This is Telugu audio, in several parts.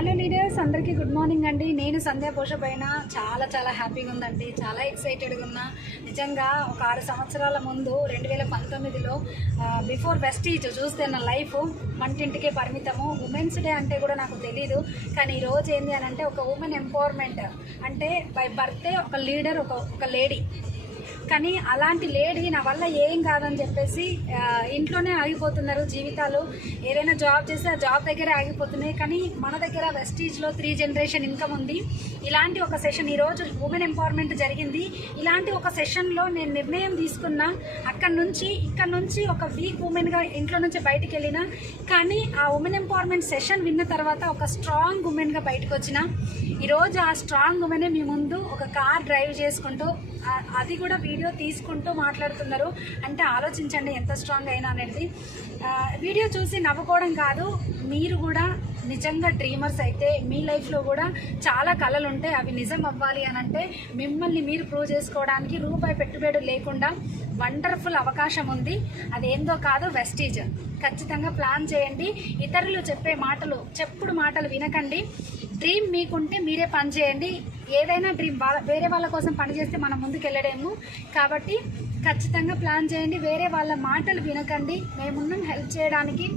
హలో లీడర్స్, అందరికీ గుడ్ మార్నింగ్ అండి. నేను సంధ్యా పోషపైన చాలా హ్యాపీగా ఉందండి. చాలా ఎక్సైటెడ్గా ఉన్నా. నిజంగా ఒక 6 సంవత్సరాల ముందు 2019లో బిఫోర్ వెస్టీజ్ చూస్తే నా లైఫ్ వంటింటికే పరిమితము. ఉమెన్స్ డే అంటే కూడా నాకు తెలీదు. కానీ ఈరోజు ఏంటి అని అంటే ఒక ఉమెన్ ఎంపవర్మెంట్ అంటే బై బర్త్డే ఒక లీడర్, ఒక లేడీ. కానీ అలాంటి లేడీ నా వల్ల ఏం కాదని చెప్పేసి ఇంట్లోనే ఆగిపోతున్నారు జీవితాలు. ఏదైనా జాబ్ చేస్తే ఆ జాబ్ దగ్గరే ఆగిపోతున్నాయి. కానీ మన దగ్గర వెస్టీజ్లో 3 జనరేషన్ ఇన్కమ్ ఉంది. ఇలాంటి ఒక సెషన్ ఈరోజు ఉమెన్ ఎంపవర్మెంట్ జరిగింది. ఇలాంటి ఒక సెషన్లో నేను నిర్ణయం తీసుకున్నా. ఇక్కడ నుంచి ఒక వీక్ ఉమెన్గా ఇంట్లో నుంచి బయటికి వెళ్ళినా. కానీ ఆ ఉమెన్ ఎంపవర్మెంట్ సెషన్ విన్న తర్వాత ఒక స్ట్రాంగ్ ఉమెన్గా బయటకు వచ్చిన. ఈరోజు ఆ స్ట్రాంగ్ ఉమెనే మీ ముందు ఒక కార్ డ్రైవ్ చేసుకుంటూ, అది కూడా వీడియో తీసుకుంటూ మాట్లాడుతున్నారు. అంటే ఆలోచించండి ఎంత స్ట్రాంగ్ అయినా అనేది. వీడియో చూసి నవ్వుకోవడం కాదు, మీరు కూడా నిజంగా డ్రీమర్స్ అయితే మీ లైఫ్లో కూడా చాలా కళలు ఉంటాయి. అవి నిజం అవ్వాలి అని అంటే మిమ్మల్ని మీరు ప్రూవ్ చేసుకోవడానికి రూపాయి పెట్టుబడి లేకుండా వండర్ఫుల్ అవకాశం ఉంది. అదేందో కాదు, వెస్టీజ్. ఖచ్చితంగా ప్లాన్ చేయండి. ఇతరులు చెప్పే చెప్పుడు మాటలు వినకండి. డ్రీమ్ మీకుంటే మీరే పని చేయండి. ఏదైనా డ్రీమ్ వేరే వాళ్ళ కోసం పని చేస్తే మనం ముందుకు వెళ్ళలేము. కాబట్టి ఖచ్చితంగా ప్లాన్ చేయండి. వేరే వాళ్ళ మాటలు వినకండి. మేమున్నాం హెల్ప్ చేయడానికి.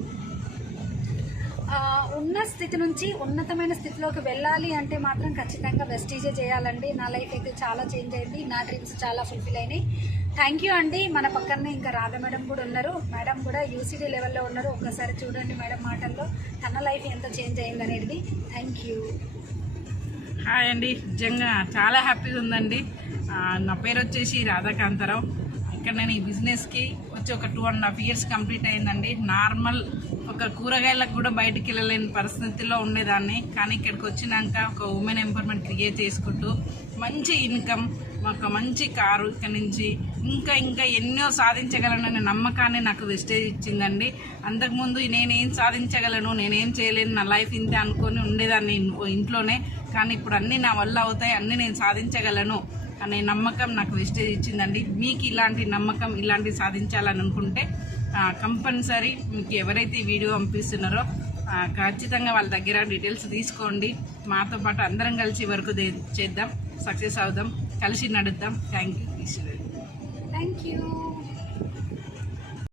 ఉన్న స్థితి నుంచి ఉన్నతమైన స్థితిలోకి వెళ్ళాలి అంటే మాత్రం ఖచ్చితంగా వెస్టీజే చేయాలండి. నా లైఫ్ అయితే చాలా చేంజ్ అయింది. నా డ్రీమ్స్ చాలా ఫుల్ఫిల్ అయినాయి. థ్యాంక్ యూ అండి. మన పక్కనే ఇంకా రాధ మేడం కూడా ఉన్నారు. మేడం కూడా యూసీడీ లెవెల్లో ఉన్నారు. ఒక్కసారి చూడండి మేడం మాటల్లో తన లైఫ్ ఎంత చేంజ్ అయింది అనేది. Thank you. హాయ్ అండి. నిజంగా చాలా హ్యాపీగా ఉందండి. నా పేరు వచ్చేసి రాధాకాంతారావు. ఇక్కడ నేను ఈ బిజినెస్కి వచ్చి ఒక 2.5 years కంప్లీట్ అయిందండి. నార్మల్ ఒక కూరగాయలకు కూడా బయటికి వెళ్ళలేని పరిస్థితిలో ఉండేదాన్ని. కానీ ఇక్కడికి వచ్చినాక ఒక ఉమెన్ ఎంపవర్మెంట్ క్రియేట్ చేసుకుంటూ మంచి ఇన్కమ్, ఒక మంచి కారు, ఇక్కడ నుంచి ఇంకా ఎన్నో సాధించగలననే నమ్మకాన్ని నాకు వెస్టేజ్ ఇచ్చిందండి. అంతకుముందు నేనేం సాధించగలను, నేనేం చేయలేను, నా లైఫ్ ఇంతే అనుకొని ఉండేదాన్ని ఇంట్లోనే. కానీ ఇప్పుడు అన్నీ నా వల్ల అవుతాయి, అన్నీ నేను సాధించగలను అనే నమ్మకం నాకు వెస్టేజ్ ఇచ్చిందండి. మీకు ఇలాంటి నమ్మకం, ఇలాంటివి సాధించాలని అనుకుంటే కంపల్సరీ మీకు ఎవరైతే ఈ వీడియో పంపిస్తున్నారో ఖచ్చితంగా వాళ్ళ దగ్గర డీటెయిల్స్ తీసుకోండి. మాతో పాటు అందరం కలిసి వరకు చేద్దాం, సక్సెస్ అవుదాం, కలిసి నడుద్దాం. Thank you.